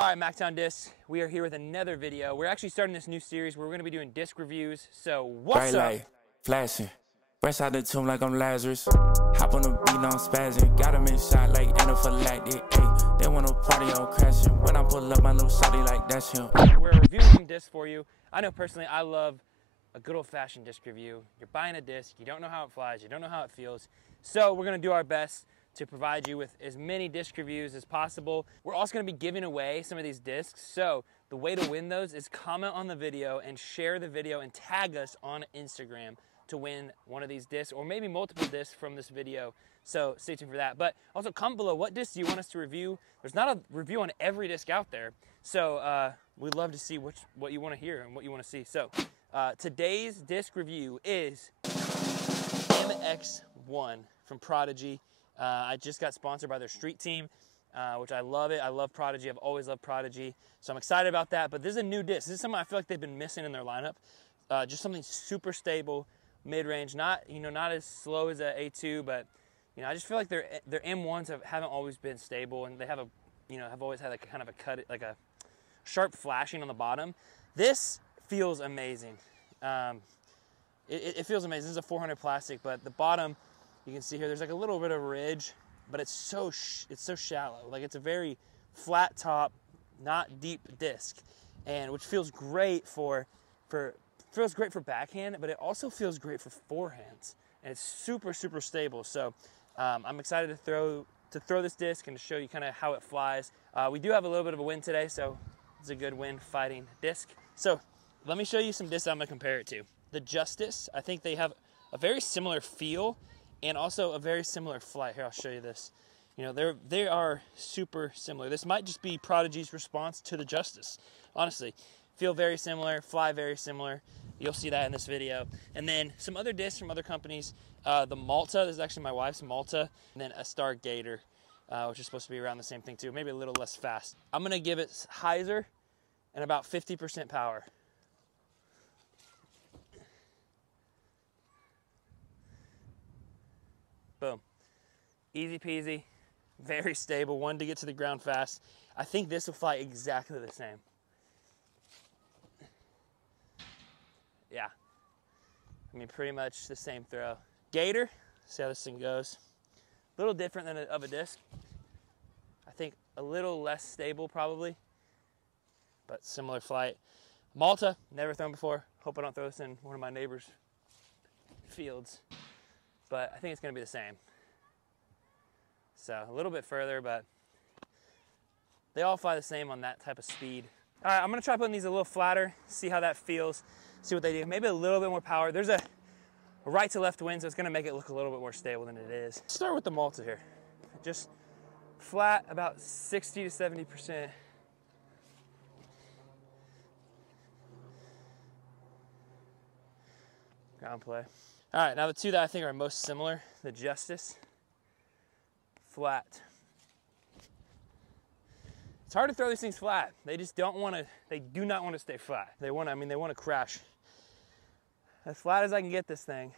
All right, Mx-1 Discs, we are here with another video. We're actually starting this new series where we're gonna be doing disc reviews. So what's Bright up? light, flashing, fresh out the tomb like I'm Lazarus. Hop on the beat, I'm spazzing. Got him in shot like anaphylactic. Ay, they wanna party on crashing. When I pull up my little shawty like that's him. We're reviewing some discs for you. I know personally I love a good old-fashioned disc review. You're buying a disc, you don't know how it flies, you don't know how it feels. So we're gonna do our best to provide you with as many disc reviews as possible. We're also gonna be giving away some of these discs. So the way to win those is comment on the video and share the video and tag us on Instagram to win one of these discs or maybe multiple discs from this video. So stay tuned for that. But also comment below, what discs do you want us to review? There's not a review on every disc out there. So we'd love to see what you wanna hear and what you wanna see. So today's disc review is Mx-1 from Prodigy. I just got sponsored by their street team, which I love it. I love Prodigy. I've always loved Prodigy. So I'm excited about that. But this is a new disc. This is something I feel like they've been missing in their lineup. Just something super stable, mid-range, not as slow as a A2, but I just feel like their M1s haven't always been stable, and they have have always had kind of a cut, like a sharp flashing on the bottom. This feels amazing. It feels amazing. This is a 400 plastic, but the bottom, you can see here, there's like a little bit of ridge, but it's so shallow. Like it's a very flat top, not deep disc, and which feels great for backhand, but it also feels great for forehands, and it's super stable. So I'm excited to throw this disc and to show you kind of how it flies. We do have a little bit of a wind today, so it's a good wind fighting disc. So let me show you some discs I'm gonna compare it to. The Justice, I think they have a very similar feel and also a very similar flight. Here, I'll show you this. They are super similar. This might just be Prodigy's response to the Justice. Honestly, feel very similar, fly very similar. You'll see that in this video. And then some other discs from other companies. The Malta, this is actually my wife's Malta. And then a Star Gator, which is supposed to be around the same thing too, maybe a little less fast. I'm gonna give it hyzer and about 50% power. Boom. Easy peasy, very stable, one to get to the ground fast. I think this will fly exactly the same. Yeah, I mean pretty much the same throw. Gator, see how this thing goes. A little different than of a disc. I think a little less stable probably, but similar flight. Malta, never thrown before. Hope I don't throw this in one of my neighbor's fields, but I think it's gonna be the same. So a little bit further, but they all fly the same on that type of speed. All right, I'm gonna try putting these a little flatter, see how that feels, see what they do. Maybe a little bit more power. There's a right to left wind, so it's gonna make it look a little bit more stable than it is. Let's start with the Malta here. Just flat, about 60 to 70%. Ground play. All right, now the two that I think are most similar, the Justice, flat. It's hard to throw these things flat. They just don't want to, they do not want to stay flat. They want to crash. As flat as I can get this thing.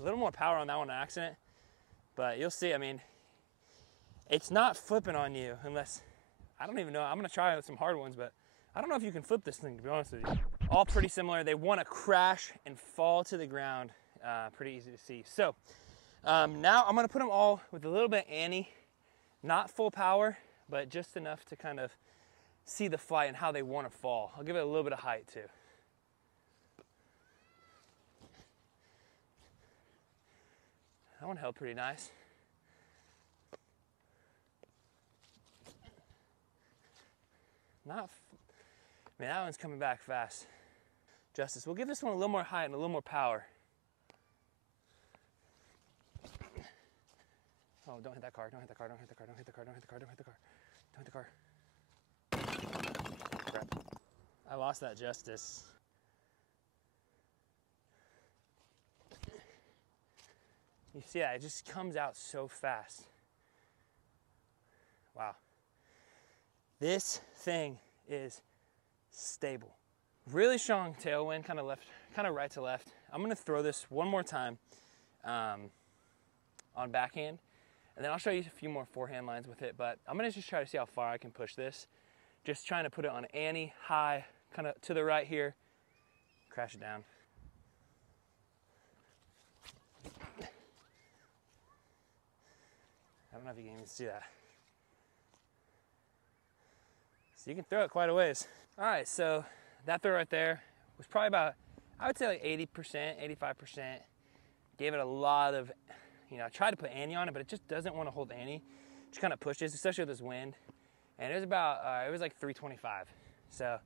A little more power on that one on accident, but you'll see, it's not flipping on you unless, I don't even know, I'm gonna try some hard ones, but I don't know if you can flip this thing, to be honest with you. All pretty similar. They want to crash and fall to the ground. Pretty easy to see. So now I'm going to put them all with a little bit ante, not full power, but just enough to kind of see the flight and how they want to fall. I'll give it a little bit of height too. That one held pretty nice. That one's coming back fast. Justice, we'll give this one a little more height and a little more power. Oh, don't hit that car, don't hit the car, don't hit the car, don't hit the car, don't hit the car, don't hit the car, don't hit the car. Crap. I lost that Justice. You see that, it just comes out so fast. Wow. This thing is stable. Really strong tailwind, kind of right to left. I'm gonna throw this one more time on backhand, And then I'll show you a few more forehand lines with it, but I'm gonna just try to see how far I can push this. Just trying to put it on Annie, high, kind of to the right here, crash it down. I don't know if you can even see that. So you can throw it quite a ways. All right, so that throw right there was probably about, I would say like 80%, 85%. Gave it a lot of, I tried to put Annie on it, but it just doesn't want to hold Annie. It just kind of pushes, especially with this wind. And it was about, it was like 325. So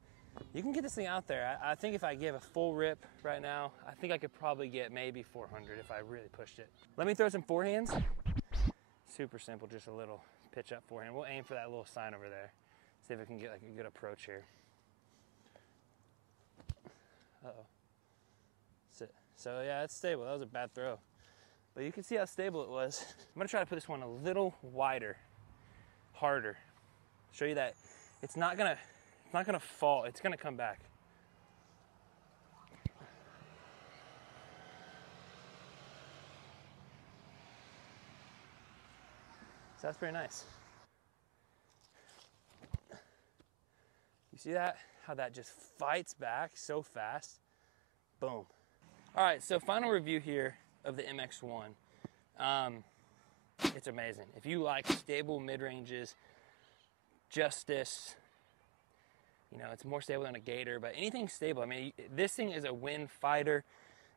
you can get this thing out there. I think if I give a full rip right now, I think I could probably get maybe 400 if I really pushed it. Let me throw some forehands. Super simple, just a little pitch up forehand. We'll aim for that little sign over there. See if we can get like a good approach here. Uh-oh. So yeah, it's stable. That was a bad throw. But you can see how stable it was. I'm gonna try to put this one a little wider, harder. Show you that it's not gonna fall, it's gonna come back. So that's pretty nice. You see that? How that just fights back so fast. Boom. All right, so final review here of the Mx-1. It's amazing. If you like stable mid-ranges, justice, it's more stable than a Gator, but anything stable. I mean, this thing is a wind fighter.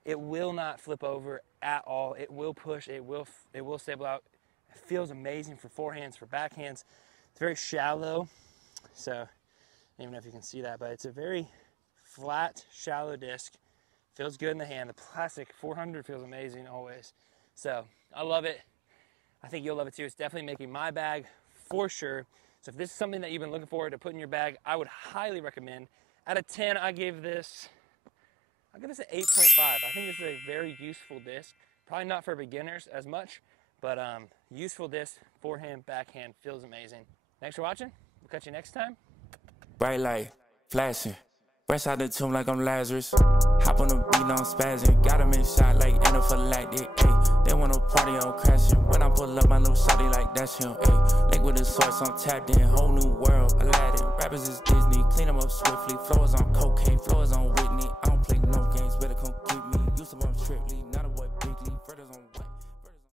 It will not flip over at all. It will push, it will stable out. It feels amazing for forehands, for backhands. It's very shallow, so I don't even know if you can see that, but it's a very flat, shallow disc. Feels good in the hand. The plastic 400 feels amazing always. So I love it. I think you'll love it too. It's definitely making my bag for sure. So if this is something that you've been looking forward to put in your bag, I would highly recommend. Out of 10, I'll give this an 8.5. I think this is a very useful disc. Probably not for beginners as much, but useful disc, forehand, backhand, feels amazing. Thanks for watching. We'll catch you next time. Bright light, flashing. Fresh out the tomb like I'm Lazarus. Hop on the beat, now I'm spazzing. Got him in shot like anaphylactic. Ayy, they wanna party on crashing. When I pull up my little shawty like that's him. Ayy, link with the source, I'm tapped in. Whole new world, Aladdin. Rappers is Disney, clean them up swiftly. Floors on cocaine, floors on Whitney. I don't play no games, better come get me. Used to bump strictly.